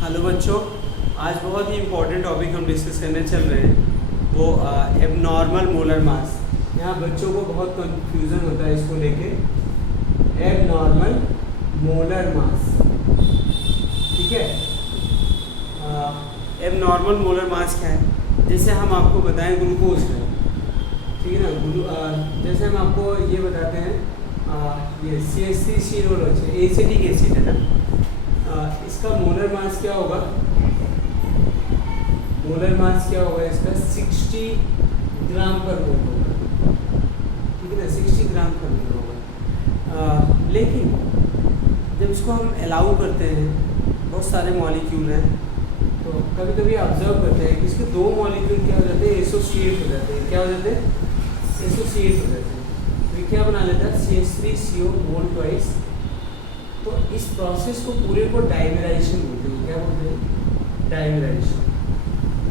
Hello बच्चों, आज बहुत ही इम्पोर्टेंट टॉपिक हम डिस्कस करने चल रहे हैं वो एबनॉर्मल मोलर मास। यहाँ बच्चों को बहुत कंफ्यूजन होता है इसको लेके। एबनॉर्मल मोलर मास, ठीक है। एबनॉर्मल मोलर मास क्या है? जैसे हम आपको बताएं ग्लूकोज है, ठीक है ना। जैसे हम आपको ये बताते हैं ये CH3 एसिटिक एसिड है ना। इसका मोलर मास क्या होगा? मोलर मास क्या होगा इसका? 60 ग्राम पर मोल होगा, ठीक है ना। 60 ग्राम पर मोल होगा। लेकिन जब इसको हम अलाउ करते हैं, बहुत सारे मॉलिक्यूल हैं, तो कभी कभी ऑब्जर्व करते हैं कि इसके दो मॉलिक्यूल क्या हो जाते हैं? एसोसिएट हो जाते हैं। क्या हो जाते हैं? एसोसिएट हो जाते हैं। तो क्या बना लेता है? CH3CO मोल ट्वाइस। तो इस प्रोसेस को पूरे को डाइमेराइजेशन बोलते हैं। क्या बोलते हैं? डाइमेराइजेशन।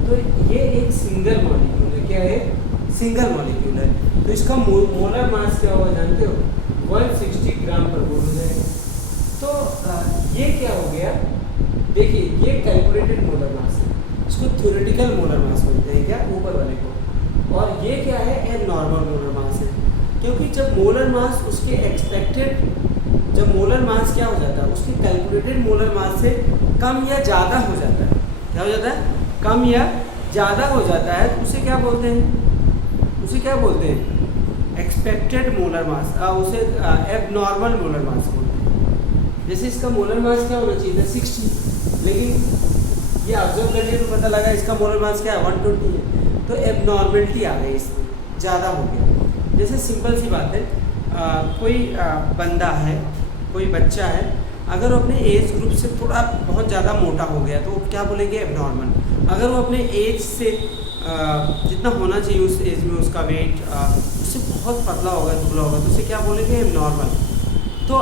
तो ये एक सिंगल मॉलिक्यूल है। क्या है? सिंगल मॉलिक्यूल है। तो इसका मोलर मास क्या होगा जानते हो? 160 ग्राम पर मोल हो जाएगा। तो ये क्या हो गया? देखिए, ये कैलकुलेटेड मोलर मास है, इसको थ्योरेटिकल मोलर मास बोलते हैं। क्या? ऊपर वाले को। और ये क्या है? एबनॉर्मल मोलर मास है। क्योंकि जब मोलर मास उसके एक्सपेक्टेड, जब मोलर मास क्या हो जाता है? उसके कैलकुलेटेड मोलर मास से कम या ज़्यादा हो जाता है। क्या हो जाता है? कम या ज़्यादा हो जाता है, तो उसे क्या बोलते हैं? उसे क्या बोलते हैं? Expected molar mass. उसे एबनॉर्मल मोलर मास बोलते हैं। जैसे इसका मोलर मास क्या होना चाहिए था? 60, लेकिन ये ऑब्जर्व करने पर पता लगा इसका मोलर मास क्या है? 120 है। तो एबनॉर्मलिटी आ गई, इसमें ज़्यादा हो गया। जैसे सिंपल सी बात है, कोई बंदा है, कोई बच्चा है, अगर वो अपने एज ग्रुप से थोड़ा बहुत ज़्यादा मोटा हो गया तो वो क्या बोलेंगे? एबनॉर्मल। अगर वो अपने एज से जितना होना चाहिए उस एज में उसका वेट उससे बहुत पतला होगा, दुबला होगा, तो उसे क्या बोलेंगे? एबनॉर्मल। तो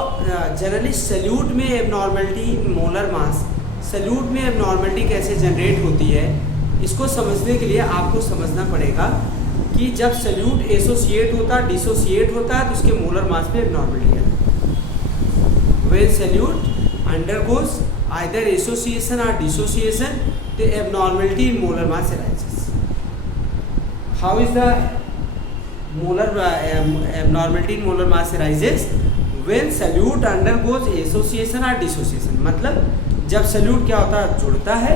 जनरली सैल्यूट में एबनॉर्मलिटी, मोलर मास सैल्यूट में एबनॉर्मलिटी कैसे जनरेट होती है, इसको समझने के लिए आपको समझना पड़ेगा कि जब सैल्यूट एसोसिएट होता, डिसोसिएट होता है, तो उसके मोलर मास में एबनॉर्मलिटी है। When solute undergoes either association or dissociation, the abnormality in molar mass arises. How is the molar abnormality in molar mass arises? When solute undergoes association or dissociation. मतलब जब salute क्या होता है? जुड़ता है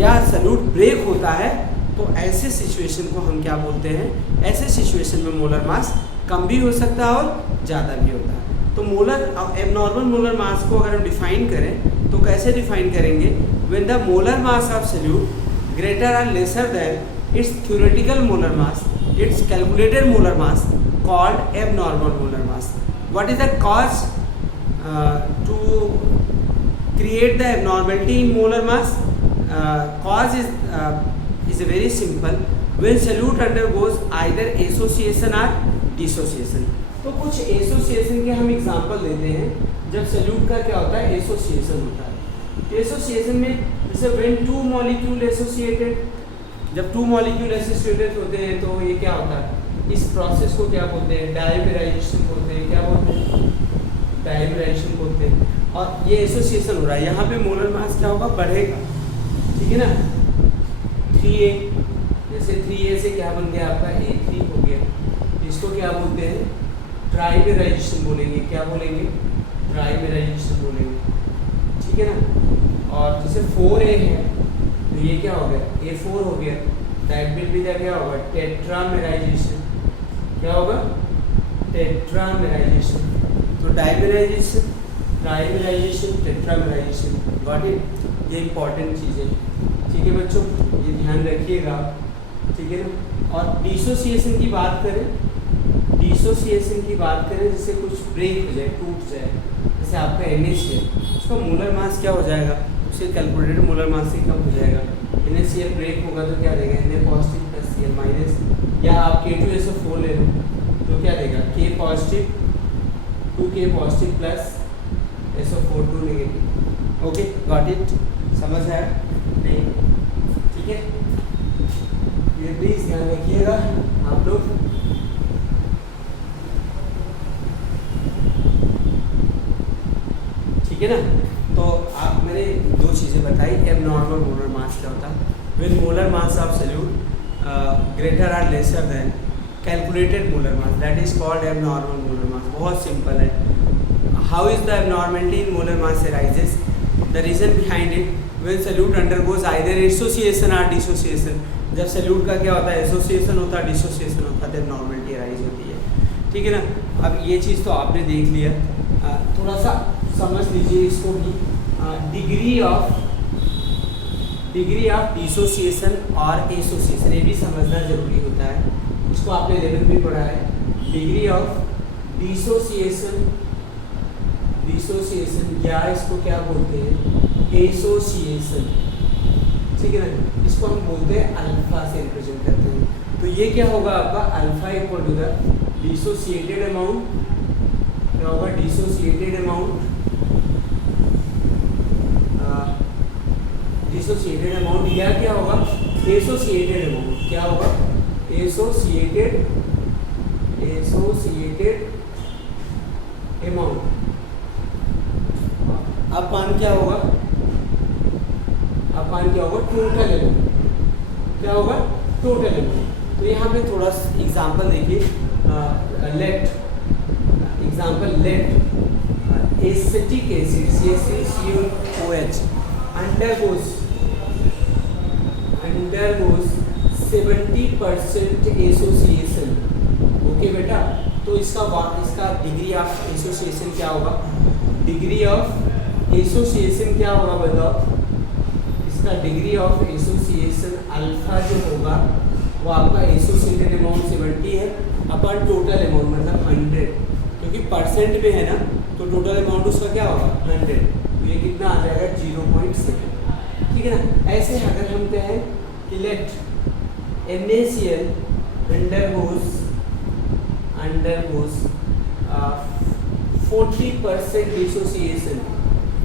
या सल्यूट ब्रेक होता है, तो ऐसे सिचुएशन को हम क्या बोलते हैं? ऐसे सिचुएशन में मोलर मास कम भी हो सकता है और ज़्यादा भी होता है। तो मोलर एबनॉर्मल मोलर मास को अगर हम डिफाइन करें तो कैसे डिफाइन करेंगे? When the molar mass of solute greater और lesser than it's theoretical molar mass, it's calculated molar mass called abnormal molar mass. What is the cause to create the abnormality in molar mass? Cause is very simple. When solute undergoes either association or dissociation. तो कुछ association के हम example लेते हैं। जब salute का क्या होता है? एसोसिएशन होता है। एसोसिएशन में जैसे व्हेन टू मॉलिक्यूल एसोसिएटेड, जब टू मॉलिक्यूल एसोसिएटेड होते हैं तो ये क्या होता है? इस प्रोसेस को क्या बोलते हैं? डाइमेराइजेशन बोलते हैं। क्या बोलते हैं? डाइमेराइजेशन बोलते हैं। और ये एसोसिएशन हो रहा है, यहाँ पे मोलर मास क्या होगा? बढ़ेगा, ठीक है ना। 3A, जैसे 3A से क्या बन गया आपका? A3 हो गया। इसको क्या बोलते हैं? ट्राइमेराइजेशन बोलेंगे। क्या बोलेंगे? ट्राइमेराइजेशन बोलेंगे, ठीक है ना। और जैसे 4A है तो ये क्या हो गया? A4 हो गया। दैट विल बी द क्या होगा? टेट्रामेराइजेशन। क्या होगा? टेट्रामेराइजेशन। तो dimerisation, trimerisation, tetramerisation. Got it? ये इंपॉर्टेंट चीज़ है, ठीक है बच्चों, ये ध्यान रखिएगा, ठीक है ना। और डिसोसिएशन की बात करें, डिसोसिएशन की बात करें, जैसे कुछ ब्रेक हो जाए, टूट जाए, जैसे आपका NaCl, उसका मोलर मास क्या हो जाएगा? उसके कैलकुलेटेड मोलर मास से कम हो जाएगा। NaCl ब्रेक होगा तो क्या देगा? Na positive plus Cl minus. या आप K2SO4 ले लो तो क्या देगा? K positive 2K positive plus SO4 2 negative. Okay, got it? समझ आया? नहीं? ठीक है, ये प्लीज ध्यान रखिएगा आप लोग। ठीक है ना। तो आप मैंने दो चीज़ें चीज़ें बताई। एबनॉर्मल मोलर मास क्या होता है? When molar mass of solute greater और lesser than calculated molar mass, that is called abnormal molar mass. बहुत सिंपल है। How is the abnormality in molar mass arises? The reason behind it, when solute undergoes either association और dissociation. जब solute का क्या होता है? Association होता है, डिसोसिएशन होता है, तो एबनॉर्मलिटी अराइज होती है। ठीक है ना। अब ये चीज़ तो आपने देख लिया, थोड़ा सा समझ लीजिए इसको भी। डिग्री ऑफ डिसोसिएशन और एसोसिएशन, ये भी समझना जरूरी होता है। इसको आपने 11 में पढ़ा है। डिग्री ऑफ डिसोसिएशन या इसको क्या बोलते हैं? एसोसिएशन। ठीक है ना। इसको हम बोलते हैं अल्फा से रिप्रेजेंट करते हैं। तो ये क्या होगा आपका? Alpha equal to the dissociated amount. क्या होगा? डिसोसिएटेड अमाउंट या क्या होगा? Associated amount. क्या होगा? एसोसिएटेड अमाउंट अपन क्या होगा? Total amount. क्या होगा? Total amount. तो यहाँ पे थोड़ा एग्जांपल देखिए। Let acetic acid CaCO2 undergoes 70% association. Okay बेटा, तो इसका डिग्री ऑफ एसोसिएशन क्या होगा? डिग्री ऑफ एसोसिएशन क्या होगा बताओ? इसका डिग्री ऑफ एसोसिएशन अल्फा जो होगा वो आपका एसोसिएटेड अमाउंट 70 है अपन टोटल अमाउंट मतलब 100, क्योंकि परसेंट में है ना, तो टोटल अमाउंट उसका क्या होगा? 100। तो ये कितना आ जाएगा? 0.7। ठीक है ना। ऐसे अगर हम कहें कि लेट NaCl undergoes 40% डिसोसिएशन।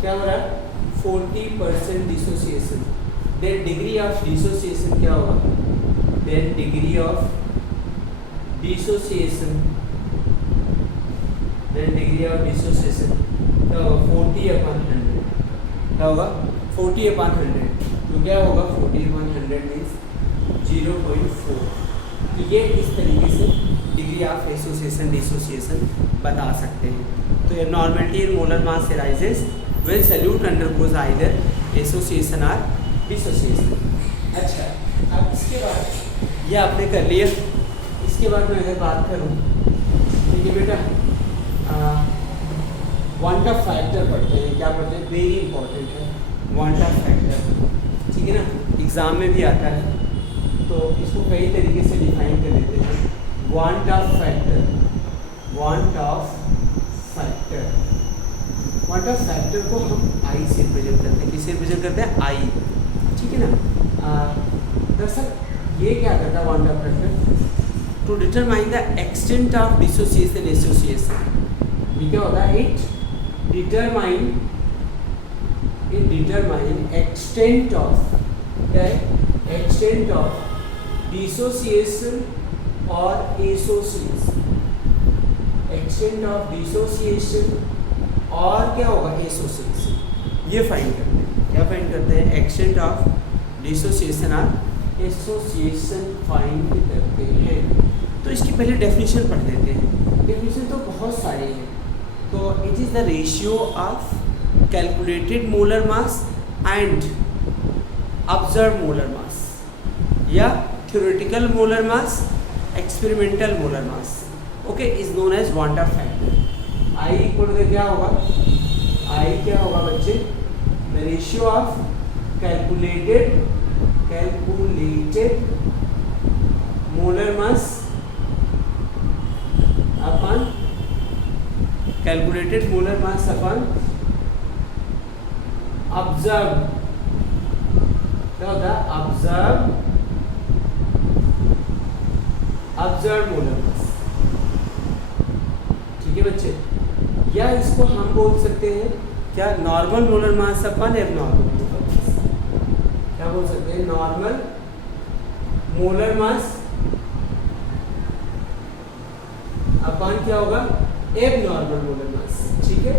क्या हो रहा है? 40% dissociation. Then degree of dissociation क्या होगा? देन डिग्री ऑफ डिसोसिएशन क्या होगा? 40/100। क्या होगा? 40/100। तो क्या होगा? 40/100 मीन्स 0.4। तो ये इस तरीके से डिग्री ऑफ एसोसिएशन डिसोसिएशन बता सकते हैं। तो abnormality in molar mass arises when solute undergoes either association और डिसोसिएशन। अच्छा, अब इसके बाद ये आपने कर लिया। इसके बाद मैं अगर बात करूँ, ठीक है बेटा, वांट ऑफ फैक्टर पढ़ते हैं। क्या पढ़ते हैं? वेरी इंपॉर्टेंट है वांट ऑफ फैक्टर। ठीक है ना, एग्जाम में भी आता है, तो इसको कई तरीके से डिफाइन कर देते हैं। वांट ऑफ फैक्टर को हम आई से रिप्रेजेंट करते हैं। किससे रिप्रेजेंट करते हैं? आई। ठीक है ना। दरअसल ये क्या करता है van't Hoff factor? To determine the extent of dissociation association. ये क्या होता है? इट डिटरमाइन एक्सटेंट ऑफ, क्या है? एक्सटेंट ऑफ डिसोसिएशन और एसोसिएशन। एक्सटेंट ऑफ डिसोसिएशन और क्या होगा? एसोसिएशन। ये फाइंड करते हैं। क्या फाइंड करते हैं? एक्सटेंट ऑफ डिसोसिएशन और एसोसिएशन फाइंड करते हैं। तो इसकी पहले डेफिनेशन पढ़ लेते हैं। डेफिनेशन तो बहुत सारी है। तो it is the ratio of calculated molar mass and observe molar mass, या theoretical molar mass, experimental molar mass. Okay, is known as van't Hoff factor. I equal to क्या होगा? आई क्या होगा बच्चे? The ratio of calculated molar mass upon calculated molar mass upon observe. क्या होता है? Observe molar mass. ठीक है बच्चे, या इसको हम बोल सकते हैं क्या? नॉर्मल मोलर मास अपन एबनॉर्मल मोलर मास। क्या बोल सकते हैं? नॉर्मल मोलर मास अपन क्या होगा? Abnormal molar mass. ठीक है,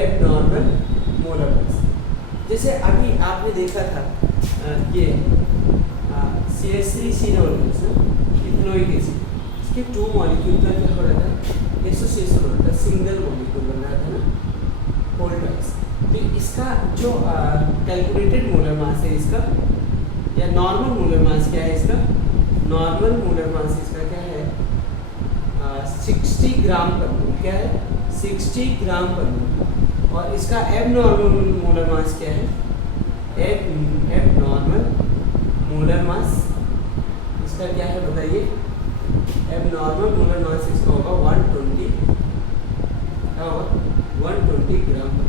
एबनॉर्मल मोलर मास। जैसे अभी आपने देखा था ये CH3COOH इथेनोइक एसिड, इसके 2 मॉलिक्यूल का क्या हो रहा था, एसोसिएशन हो रहा था, सिंगल मॉलिक्यूल बन रहा था ना, होल्डर्स। तो इसका जो कैलकुलेटेड मोलर मास है इसका, या नॉर्मल मोलर मास क्या है इसका, नॉर्मल मोलर मास इसका क्या है 60 ग्राम पर मोल, क्या है 60 ग्राम पर मोल। और इसका एबनॉर्मल मोलर मास क्या है, एबनॉर्मल मोलर मास इसका क्या है बताइए, एबनॉर्मल मोलर मास इसका होगा 120, क्या होगा 120 ग्राम पर,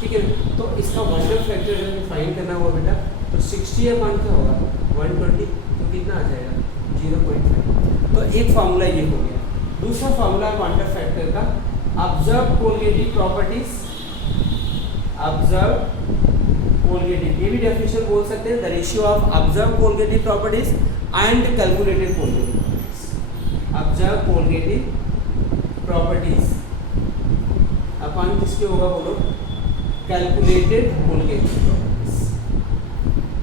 ठीक है। तो इसका वाटर फैक्टर अगर फाइंड करना होगा बेटा तो 60 या कौन क्या होगा 120, तो कितना आ जाएगा 0.5। तो एक फार्मूला ये हो गया। दूसरा फार्मूला क्वांटम फैक्टर का, observe colligative properties, observe colligative, ये भी डेफिनेशन बोल सकते हैं, the ratio of observe colligative properties and calculated colligative properties. Observe colligative properties upon किसके होगा बोलो, कैलकुलेटेड कोलिगेटिव प्रॉपर्टीज।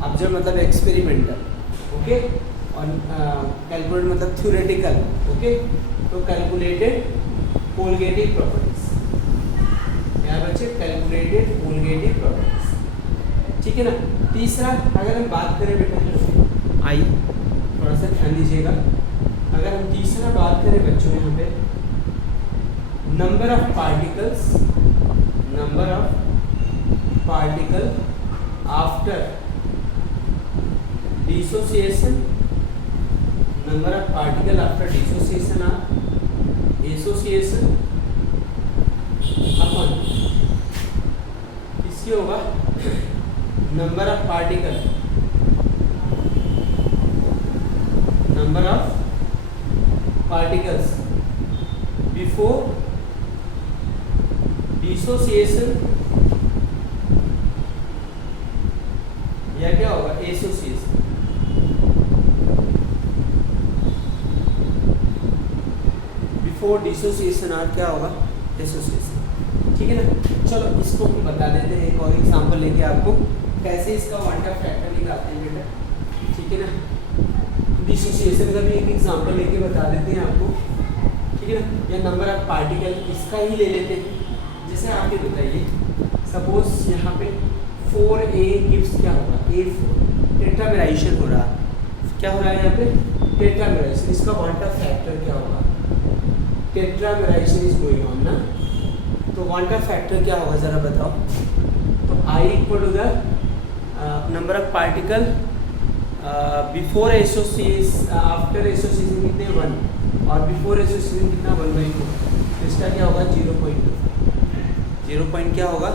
ऑब्जर्व मतलब एक्सपेरिमेंटल, ओके, और कैलकुलेट मतलब थ्योरेटिकल, ओके। तो कैलकुलेटेड कोलिगेटिव प्रॉपर्टीज, यहाँ बच्चे कैलकुलेटेड कोलिगेटिव प्रॉपर्टीज, ठीक है ना। तीसरा अगर हम बात करें बेटा, आई थोड़ा सा ध्यान दीजिएगा, अगर हम तीसरा बात करें बच्चों यहाँ पे, number of particles, number of particle after dissociation, number of particle after dissociation of association upon किसकी होगा, number of particle, number of particles before dissociation, या क्या होगा एसोसिएशन, बिफोर डिसोसिएशन और क्या होगा एसोसिएशन, ठीक है ना। चलो इसको हम बता देते हैं, एक और एग्जांपल लेके आपको कैसे इसका क्वांटम फैक्टर निकालते हैं बेटा, ठीक है ना। डिसोसिएशन का भी एक एग्जांपल लेके बता देते हैं आपको, ठीक है ना। या नंबर ऑफ पार्टिकल इसका ही ले लेते हैं, जैसे आप ये बताइए, सपोज यहाँ पे 4A गिव्स क्या होगा, A4 टेट्रामेराइजेशन हो रहा है, क्या हो रहा है यहाँ पे टेट्रामेराइजेशन, इसका क्वांटम फैक्टर क्या होगा, टेट्रामेराइजेशन इज गोइंग ऑन ना, तो क्वांटम फैक्टर क्या होगा जरा बताओ। तो I equal to the number of particle before association, after association कितने 1, और बिफोर एसोसिएशन कितना 1/2, तो इसका क्या होगा 0.2, 0. क्या होगा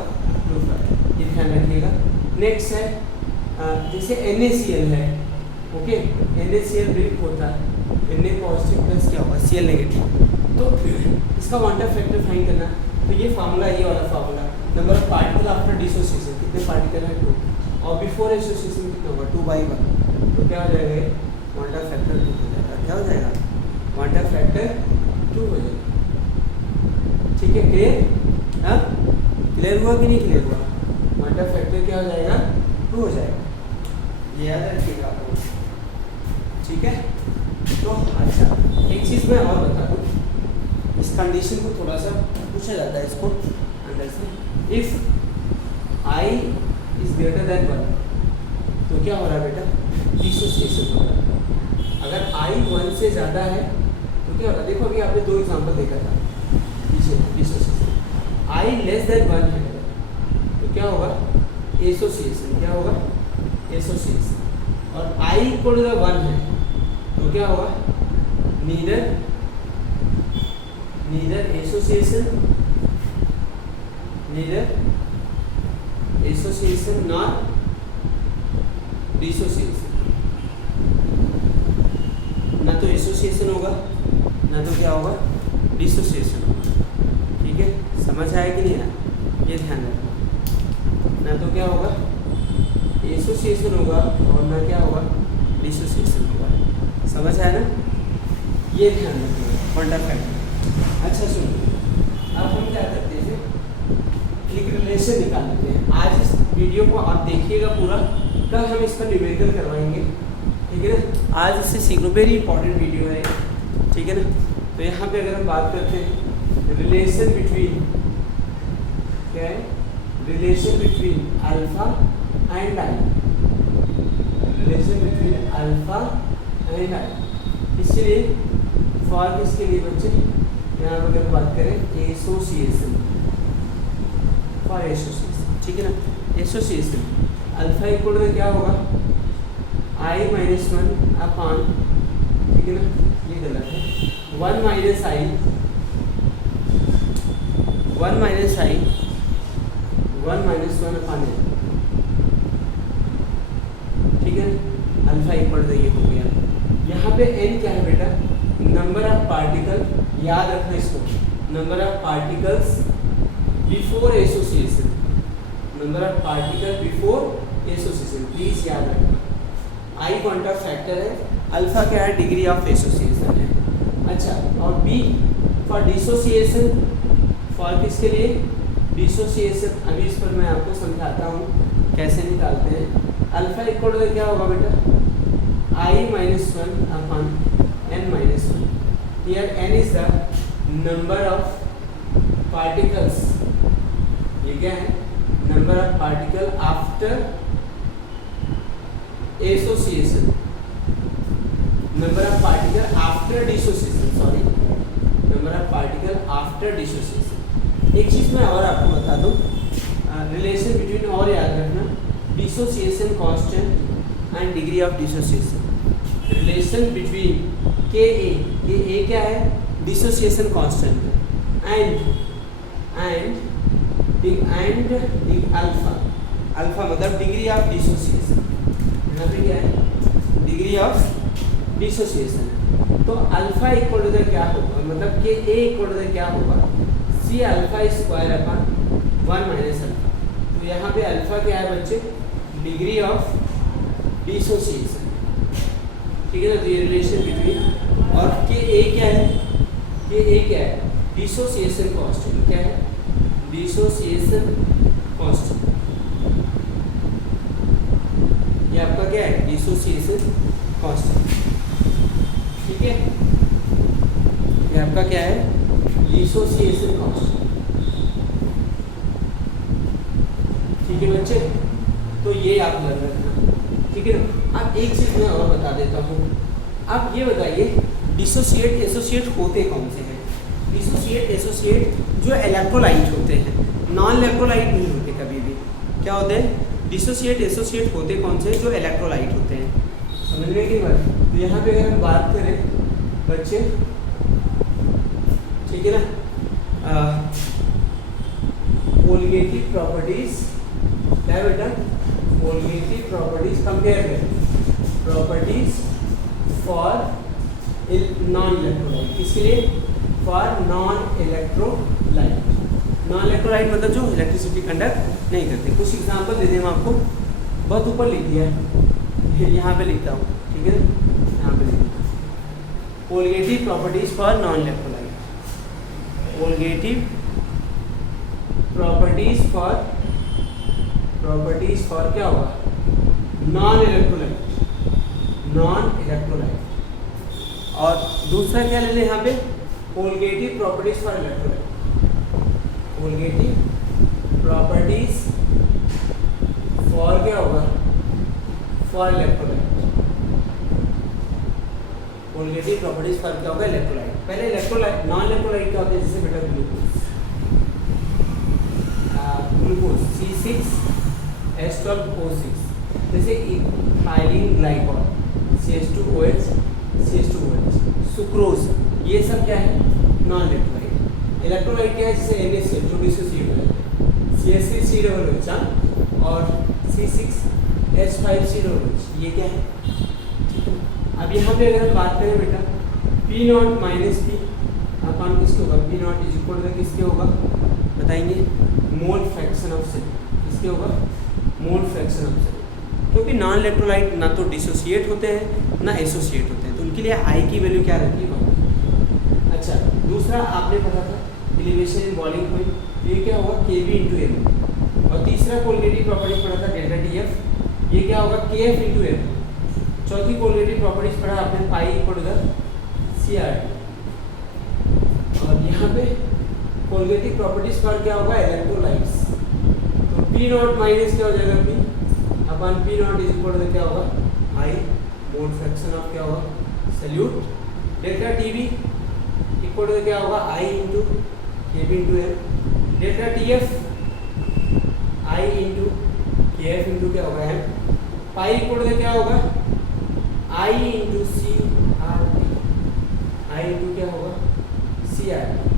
25, ये ध्यान रखिएगा। नेक्स्ट है जैसे NaCl है, ओके, NaCl ब्रेक होता है, Na पॉजिटिव प्लस क्या होगा Cl नेगेटिव, तो इसका क्वांटम फैक्टर फाइंड करना, तो ये फार्मूला, ये वाला formula, number of particle after dissociation, कितने पार्टिकल है 2, और बिफोर एसोसिएशन कितना होगा 2/1, तो क्या हो जाएगा क्वांटम फैक्टर 2 हो जाएगा, क्या हो जाएगा क्वांटम फैक्टर 2 हो जाएगा, ठीक है। क्लियर, हाँ क्लियर हुआ कि नहीं क्लियर हुआ, क्वांटम फैक्टर क्या हो जाएगा 2 हो जाएगा, ये याद रखिएगा आपको, ठीक है। तो अच्छा एक चीज़ मैं और बता दूँ, इस कंडीशन को थोड़ा सा पूछा जाता है इसको अंदर से, if I is greater than 1, तो क्या हो रहा है बेटा डिसोसिएशन हो रहा है। अगर I 1 से ज़्यादा है तो क्या हो रहा है, देखो अभी आपने 2 एग्जाम्पल देखा था पीछे, डिसोसिएशन I लेस देन 1 है तो क्या होगा एसोसिएशन, क्या होगा एसोसिएशन, और I इक्वल टू 1 है तो क्या होगा नीदर एसोसिएशन, नॉट डिसोसिएशन, ना तो एसोसिएशन होगा ना तो क्या होगा डिसोसिएशन होगा, ठीक है। समझ आया कि नहीं ना, ये ध्यान रखना, ना तो क्या होगा एसोसिएशन होगा और ना क्या होगा डिसोसिएशन होगा, समझ आया ना, ये ध्यान रखिएगा क्वांटम फैक्टर। अच्छा सुनिए, अब हम क्या करते हैं, एक रिलेशन निकाल लेते हैं। आज इस वीडियो को आप देखिएगा पूरा, कल हम इसका न्यूमेरिकल करवाएंगे, ठीक है ना। आज इससे सीखो, वेरी इंपॉर्टेंट वीडियो है, ठीक है ना। तो यहाँ पे अगर हम बात करते हैं रिलेशन बिटवीन, क्या है, relation between alpha and I, relation between alpha and I, इसलिए फॉर किसके लिए बच्चे, यहाँ पर अगर बात करें एसोसिएशन, फॉर एसोसिएशन, ठीक है ना। एसोसिएशन अल्फा इक्वल टू क्या होगा, आई माइनस वन अपान, ठीक है ना, ये गलत है, वन माइनस आई, वन माइनस आई, वन माइनस वन अपान है, ठीक है ना। अल्फा इक्वल टू ये हो गया। यहाँ पे एन क्या है बेटा, नंबर ऑफ पार्टिकल, याद रखना इसको, number of particles before association, number of particle before association, please याद रखना। आई क्वांटम फैक्टर है, अल्फा क्या है, डिग्री ऑफ एसोसिएशन है। अच्छा, और बी फॉर डिसोसिएशन, फॉर किसके लिए, डिसोसिएशन, अभी इस पर मैं आपको समझाता हूँ कैसे निकालते हैं। अल्फा इक्वल टू क्या होगा बेटा, I minus one upon N minus one, here N is the number of particles, ये क्या है, number of particle after association, number of particle after dissociation, sorry, number of particle after dissociation. एक चीज मैं और आपको बता दूं, रिलेशन बिटवीन, और याद रखना, dissociation constant and degree of dissociation, relation between के ए क्या है, dissociation constant, and alpha, alpha मतलब डिग्री ऑफ डिसोसिएशन, यहाँ पे क्या है, डिग्री ऑफ डिसोसिएशन है। तो अल्फा इक्वल टू क्या होगा, मतलब कि ए इक्वल टू क्या होगा, C alpha square upon one minus alpha. तो यहाँ पे अल्फा क्या है बच्चे, डिग्री ऑफ डिसोसिएशन, ठीक है ना। तो ये रिलेशन बिटवीन, और के ए क्या है, के ए क्या है, डिसोसिएशन कांस्टेंट, क्या है, डिसोसिएशन कांस्टेंट, ये आपका क्या है, डिसोसिएशन कांस्टेंट, ठीक है, ये आपका क्या है, डिसोसिएशन कांस्टेंट, ठीक है बच्चे। तो ये आप याद रखना, ठीक है ना। अब एक चीज मैं और बता देता हूँ, आप ये बताइए डिसोसिएट एसोसिएट होते कौन से हैं। डिसोसिएट एसोसिएट जो इलेक्ट्रोलाइट होते हैं, नॉन इलेक्ट्रोलाइट नहीं होते कभी भी। क्या होते हैं, डिसोसिएट एसोसिएट होते कौन से, जो इलेक्ट्रोलाइट होते हैं, समझने की बात। तो यहाँ पे अगर हम बात करें बच्चे, ठीक है ना, कोलिगेटिव प्रॉपर्टीज, क्या है बेटा, कोलिगेटिव प्रॉपर्टीज, कंपेयर करें प्रॉपर्टीज फॉर नॉन इलेक्ट्रोलाइट, किसके लिए, for non electrolyte. Non electrolyte मतलब जो इलेक्ट्रिसिटी कंडक्ट नहीं करते। कुछ एग्जांपल दे दें हम आपको, बहुत ऊपर लिख दिया है, फिर यहाँ पे लिखता हूँ, ठीक है, यहाँ पे लिखता हूँ, colligative properties for non electrolyte, colligative properties for क्या होगा, नॉन इलेक्ट्रोलाइट, नॉन इलेक्ट्रोलाइट। और दूसरा क्या ले लें यहाँ पे, colligative properties for electrolyte, colligative properties for क्या होगा, for electrolyte, colligative properties for क्या होगा, इलेक्ट्रोलाइट। पहले इलेक्ट्रोलाइट, नॉन इलेक्ट्रोलाइट क्या होता है, जैसे बेटा ग्लूकोज C6H12O6, जैसे इथाइलिन ग्लाइकॉल CH2OH, सुक्रोज, ये सब क्या है, नॉन इलेक्ट्रोलाइट। इलेक्ट्रोलाइट क्या है, जैसे NaCl जो डिसोसिएट हो जाते हैं, CH3COOH और C6H5COOH, ये क्या है, ठीक है। अब यहाँ पे अगर हम बात करें बेटा, P0 माइनस P अपन किसके होगा, P0 इज इक्वल टू किसके होगा, बताएंगे, मोल फ्रैक्शन ऑफ सेल, किसके होगा, मोल फ्रैक्शन ऑफ सेल। क्योंकि नॉन इलेक्ट्रोलाइट ना तो डिसोसिएट होते हैं ना एसोसिएट होते हैं, तो उनके लिए आई की वैल्यू क्या रहती है। अच्छा, दूसरा आपने पढ़ा था एलिवेशन इन बॉइलिंग पॉइंट, ये क्या होगा, Kb × M, और तीसरा कोलिगेटिव प्रॉपर्टीज पढ़ा था डेल्टा टी एफ, ये क्या होगा के एफ इंटू एफ। चौथी कोलिगेटिव प्रॉपर्टीज पढ़ा आपने pi equal to the C R T. और यहाँ पे कोलिगेटिव प्रॉपर्टीज पर क्या होगा इलेक्ट्रोलाइट्स, तो पी नॉट माइनस क्या हो जाएगा P upon P naught is equal to क्या होगा आई मोल फ्रैक्शन ऑफ क्या होगा solute. Delta T B equal to क्या होगा I into K B into M. Delta T F I into K F into क्या होगा M. Pi equal to क्या होगा I into C R T, I into क्या होगा सी R T.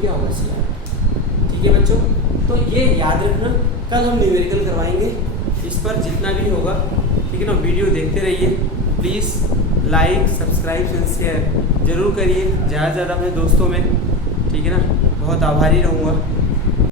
क्या होगा सी आर टी। ठीक है बच्चों, तो ये याद रखना, कल हम न्यूमेरिकल करवाएंगे इस पर जितना भी होगा। ठीक है ना, वीडियो देखते रहिए please, like subscribe and share जरूर करिए ज़्यादा से ज़्यादा अपने दोस्तों में। ठीक है ना, बहुत आभारी रहूँगा।